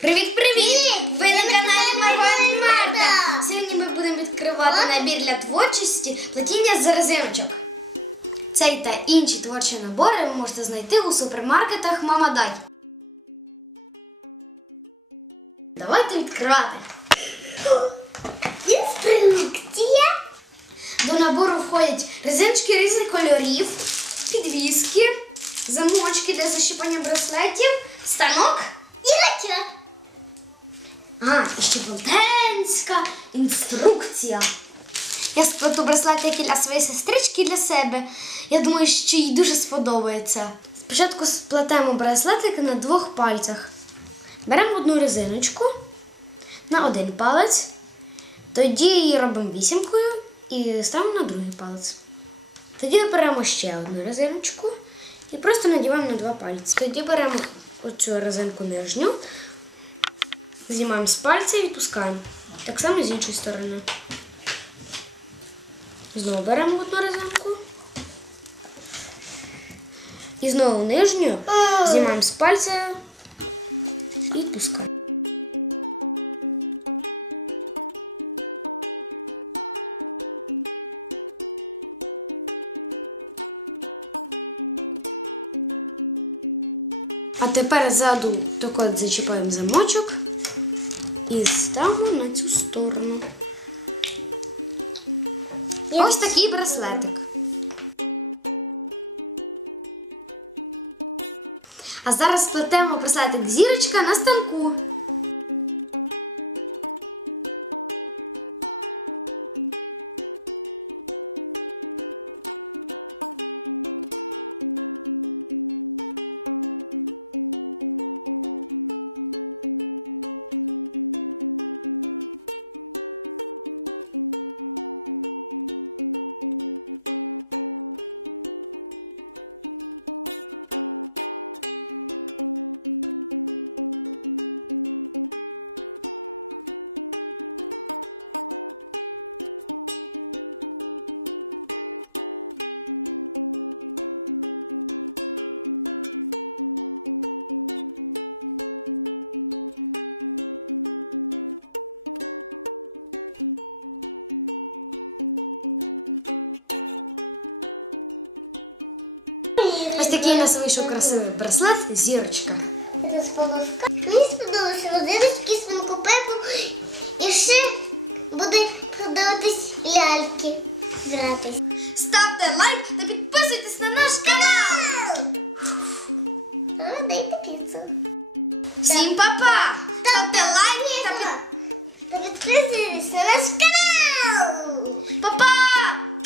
Привіт, привіт! Ви на каналі Марго Марта. Сьогодні ми будемо відкривати набір для творчості плетіння з резиночок. Цей та інші творчі набори ви можете знайти у супермаркетах Мамадай. Давайте відкривати. Інструкція. До набору входять резиночки різних кольорів, підвіски, замочки для защіпання браслетів, станок І рачок. А, і ще велетенська інструкція. Я сплету браслетики для своєї сестрички і для себе. Я думаю, що їй дуже сподобається. Спочатку сплетемо браслетики на двох пальцях. Беремо одну резиночку на один палець, тоді її робимо вісімкою і ставимо на другий палець. Тоді беремо ще одну резиночку і просто надіваємо на два пальці. Тоді беремо оцю резинку нижню, Знімаємо з пальця і відпускаємо. Так само з іншої сторони. Знову беремо одну резинку. І знову нижню знімаємо з пальця і відпускаємо. А тепер ззаду так зачіпаємо замочок і ставимо на цю сторону. Ось такий браслетик. А зараз сплетемо браслетик зірочка на станку. Такий у нас вийшов красивий браслет зірочка. Мені сподобалося родиночки з Пепу. І ще буде продаватись ляльки. Гратись. Ставте лайк та підписуйтесь на наш канал. А, дайте піцу. Всім па-па! Ставте лайк та Та підписуйтесь на наш канал. па-па!